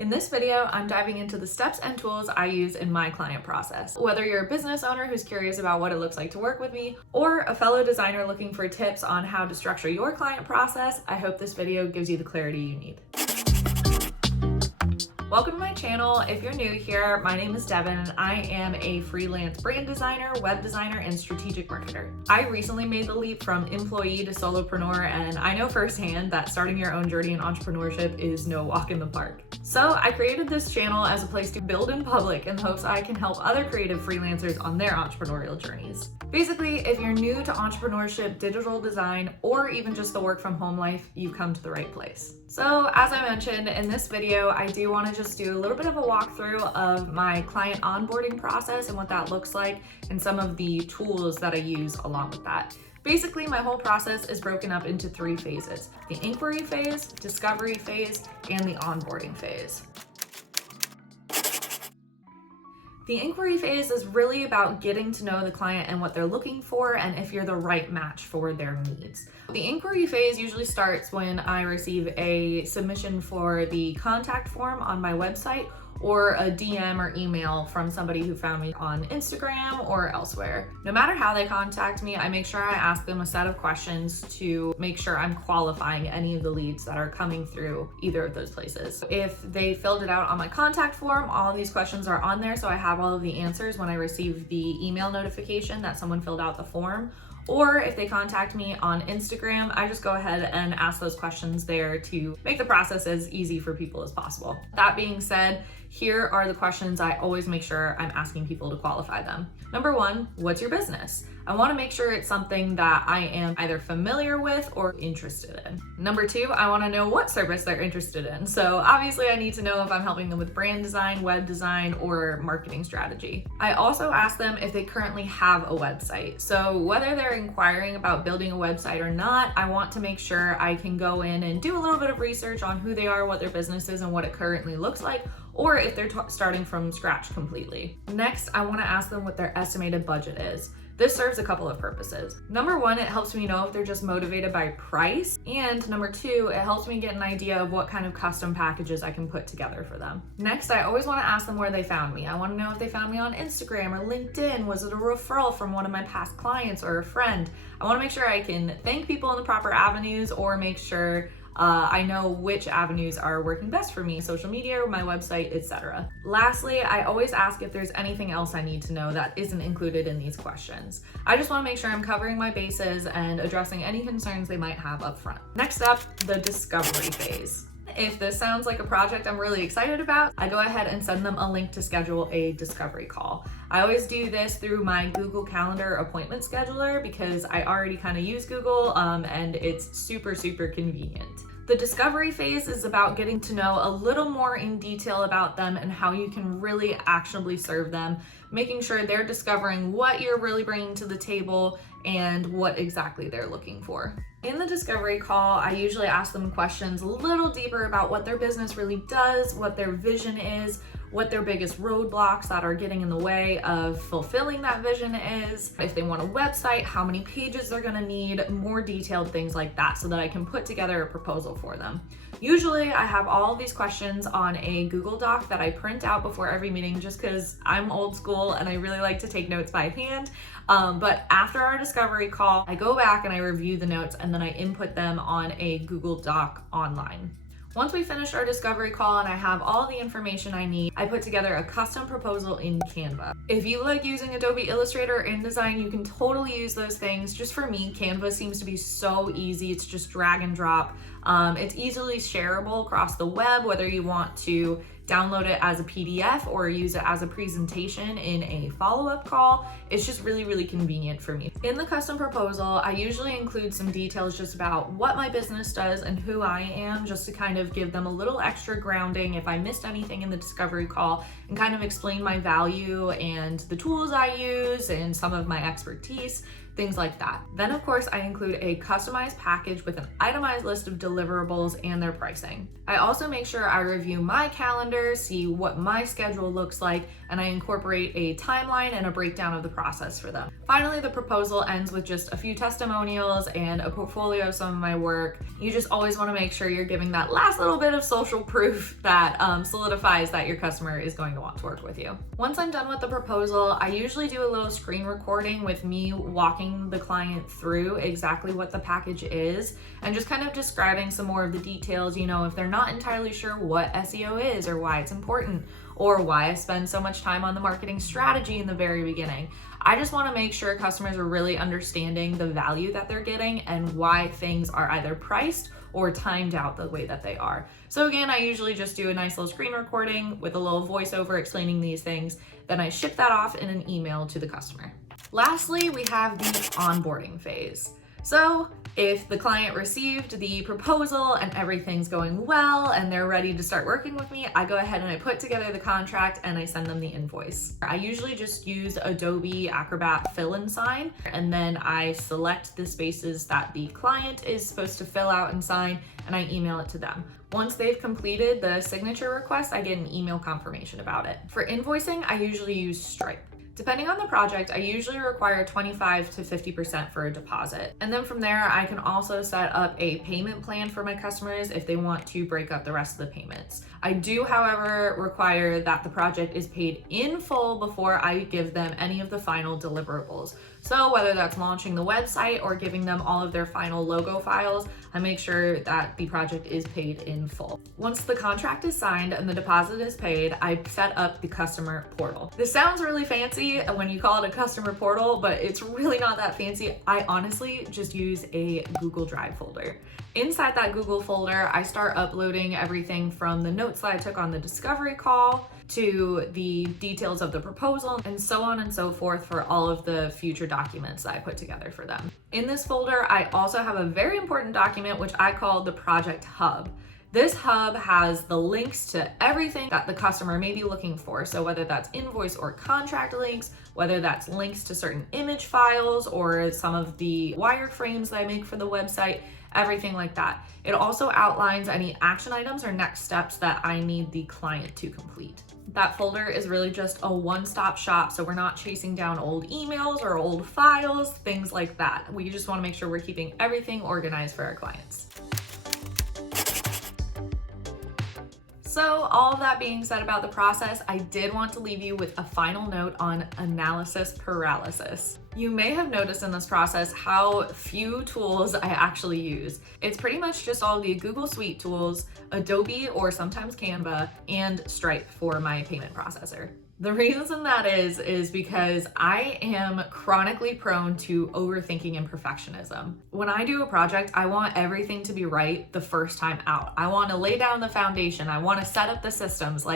In this video, I'm diving into the steps and tools I use in my client process. Whether you're a business owner who's curious about what it looks like to work with me, or a fellow designer looking for tips on how to structure your client process, I hope this video gives you the clarity you need. Welcome to my channel. If you're new here, my name is Devin and I am a freelance brand designer, web designer, and strategic marketer. I recently made the leap from employee to solopreneur, and I know firsthand that starting your own journey in entrepreneurship is no walk in the park. So I created this channel as a place to build in public in hopes I can help other creative freelancers on their entrepreneurial journeys. Basically, if you're new to entrepreneurship, digital design, or even just the work from home life, you've come to the right place. So as I mentioned in this video, I do want to just do a little bit of a walkthrough of my client onboarding process and what that looks like and some of the tools that I use along with that. Basically, my whole process is broken up into 3 phases: the inquiry phase, discovery phase, and the onboarding phase. The inquiry phase is really about getting to know the client and what they're looking for and if you're the right match for their needs. The inquiry phase usually starts when I receive a submission for the contact form on my website or a DM or email from somebody who found me on Instagram or elsewhere. No matter how they contact me, I make sure I ask them a set of questions to make sure I'm qualifying any of the leads that are coming through either of those places. If they filled it out on my contact form, all of these questions are on there, so I have all of the answers when I receive the email notification that someone filled out the form. Or if they contact me on Instagram, I just go ahead and ask those questions there to make the process as easy for people as possible. That being said, here are the questions I always make sure I'm asking people to qualify them. Number 1, what's your business? I want to make sure it's something that I am either familiar with or interested in. Number 2, I want to know what service they're interested in. So obviously I need to know if I'm helping them with brand design, web design, or marketing strategy. I also ask them if they currently have a website. So whether they're inquiring about building a website or not, I want to make sure I can go in and do a little bit of research on who they are, what their business is, and what it currently looks like, or if they're starting from scratch completely. Next, I want to ask them what their estimated budget is. This serves a couple of purposes. Number 1, it helps me know if they're just motivated by price. And number 2, it helps me get an idea of what kind of custom packages I can put together for them. Next, I always want to ask them where they found me. I want to know if they found me on Instagram or LinkedIn. Was it a referral from one of my past clients or a friend? I want to make sure I can thank people in the proper avenues or make sure I know which avenues are working best for me: social media, my website, etc. Lastly, I always ask if there's anything else I need to know that isn't included in these questions. I just want to make sure I'm covering my bases and addressing any concerns they might have up front. Next up, the discovery phase. If this sounds like a project I'm really excited about, I go ahead and send them a link to schedule a discovery call. I always do this through my Google Calendar appointment scheduler because I already kind of use Google and it's super convenient. The discovery phase is about getting to know a little more in detail about them and how you can really actionably serve them, making sure they're discovering what you're really bringing to the table and what exactly they're looking for. In the discovery call, I usually ask them questions a little deeper about what their business really does, what their vision is, what their biggest roadblocks that are getting in the way of fulfilling that vision is, if they want a website, how many pages they're gonna need, more detailed things like that so that I can put together a proposal for them. Usually I have all of these questions on a Google Doc that I print out before every meeting just because I'm old school and I really like to take notes by hand. But after our discovery call, I go back and I review the notes and then I input them on a Google Doc online. Once we finish our discovery call and I have all the information I need, I put together a custom proposal in Canva. If you like using Adobe Illustrator or InDesign, you can totally use those things. Just for me, Canva seems to be so easy. It's just drag and drop. It's easily shareable across the web, whether you want to download it as a PDF or use it as a presentation in a follow-up call. It's just really convenient for me. In the custom proposal, I usually include some details just about what my business does and who I am, just to kind of give them a little extra grounding if I missed anything in the discovery call, and kind of explain my value and the tools I use and some of my expertise. things like that. Then of course I include a customized package with an itemized list of deliverables and their pricing. I also make sure I review my calendar, see what my schedule looks like, and I incorporate a timeline and a breakdown of the process for them. Finally, the proposal ends with just a few testimonials and a portfolio of some of my work. You just always want to make sure you're giving that last little bit of social proof that solidifies that your customer is going to want to work with you. Once I'm done with the proposal, I usually do a little screen recording with me walking the client through exactly what the package is and just kind of describing some more of the details, if they're not entirely sure what SEO is or why it's important or why I spend so much time on the marketing strategy in the very beginning. I just want to make sure customers are really understanding the value that they're getting and why things are either priced or timed out the way that they are. So again, I usually just do a nice little screen recording with a little voiceover explaining these things. Then I ship that off in an email to the customer. Lastly, we have the onboarding phase. So if the client received the proposal and everything's going well and they're ready to start working with me, I go ahead and I put together the contract and I send them the invoice. I usually just use Adobe Acrobat Fill and Sign, and then I select the spaces that the client is supposed to fill out and sign, and I email it to them. Once they've completed the signature request, I get an email confirmation about it. For invoicing, I usually use Stripe. Depending on the project, I usually require 25 to 50% for a deposit. And then from there, I can also set up a payment plan for my customers if they want to break up the rest of the payments. I do, however, require that the project is paid in full before I give them any of the final deliverables. So whether that's launching the website or giving them all of their final logo files, I make sure that the project is paid in full. Once the contract is signed and the deposit is paid, I set up the customer portal. This sounds really fancy when you call it a customer portal, but it's really not that fancy. I honestly just use a Google Drive folder. Inside that Google folder, I start uploading everything from the notes that I took on the discovery call to the details of the proposal and so on and so forth for all of the future documents that I put together for them. In this folder, I also have a very important document which I call the Project Hub. This hub has the links to everything that the customer may be looking for. So whether that's invoice or contract links, whether that's links to certain image files or some of the wireframes that I make for the website, everything like that. It also outlines any action items or next steps that I need the client to complete. That folder is really just a one-stop shop, so we're not chasing down old emails or old files, things like that. We just want to make sure we're keeping everything organized for our clients. So all of that being said about the process, I did want to leave you with a final note on analysis paralysis. You may have noticed in this process how few tools I actually use. It's pretty much just all the Google Suite tools, Adobe or sometimes Canva, and Stripe for my payment processor. The reason that is because I am chronically prone to overthinking and perfectionism. When I do a project, I want everything to be right the first time out. I want to lay down the foundation. I want to set up the systems.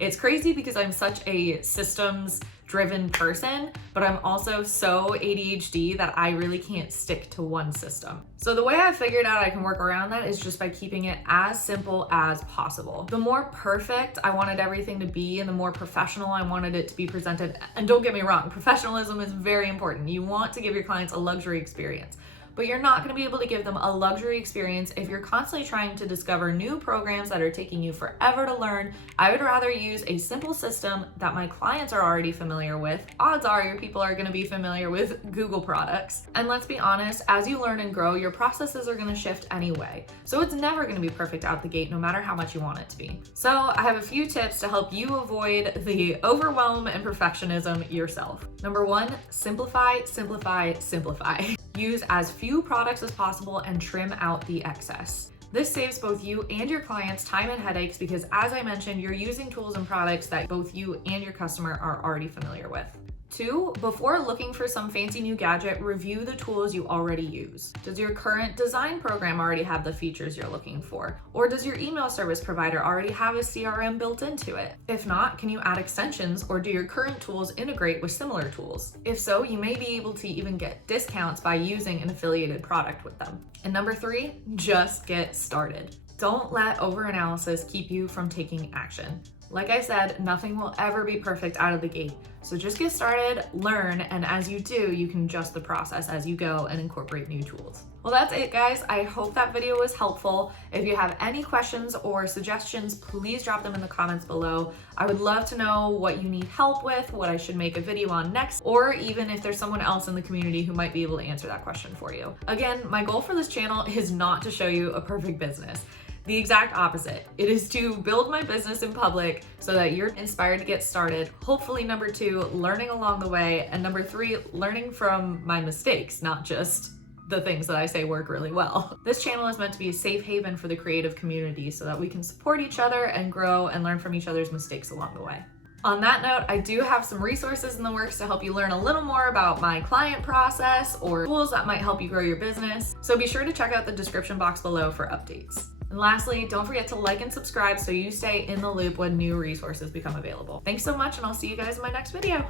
It's crazy because I'm such a systems driven person, but I'm also so ADHD that I really can't stick to one system. So the way I figured out I can work around that is just by keeping it as simple as possible. The more perfect I wanted everything to be and the more professional I wanted it to be presented, and don't get me wrong, professionalism is very important. You want to give your clients a luxury experience. But you're not going to be able to give them a luxury experience if you're constantly trying to discover new programs that are taking you forever to learn. I would rather use a simple system that my clients are already familiar with. Odds are your people are going to be familiar with Google products. And let's be honest, as you learn and grow, your processes are going to shift anyway. So it's never going to be perfect out the gate, no matter how much you want it to be. So I have a few tips to help you avoid the overwhelm and perfectionism yourself. Number one, simplify, simplify, simplify. Use as few products as possible and trim out the excess. This saves both you and your clients time and headaches because, as I mentioned, you're using tools and products that both you and your customer are already familiar with. 2, before looking for some fancy new gadget, review the tools you already use. Does your current design program already have the features you're looking for? Or does your email service provider already have a CRM built into it? If not, can you add extensions or do your current tools integrate with similar tools? If so, you may be able to even get discounts by using an affiliated product with them. And number 3, just get started. Don't let overanalysis keep you from taking action. Like I said, nothing will ever be perfect out of the gate. So just get started, learn, and as you do, you can adjust the process as you go and incorporate new tools. Well, that's it, guys. I hope that video was helpful. If you have any questions or suggestions, please drop them in the comments below. I would love to know what you need help with, what I should make a video on next, or even if there's someone else in the community who might be able to answer that question for you. Again, my goal for this channel is not to show you a perfect business. The exact opposite. It is to build my business in public so that you're inspired to get started. Hopefully, number 2, learning along the way. And number 3, learning from my mistakes, not just the things that I say work really well. This channel is meant to be a safe haven for the creative community so that we can support each other and grow and learn from each other's mistakes along the way. On that note, I do have some resources in the works to help you learn a little more about my client process or tools that might help you grow your business. So be sure to check out the description box below for updates. And lastly, don't forget to like and subscribe so you stay in the loop when new resources become available. Thanks so much, and I'll see you guys in my next video.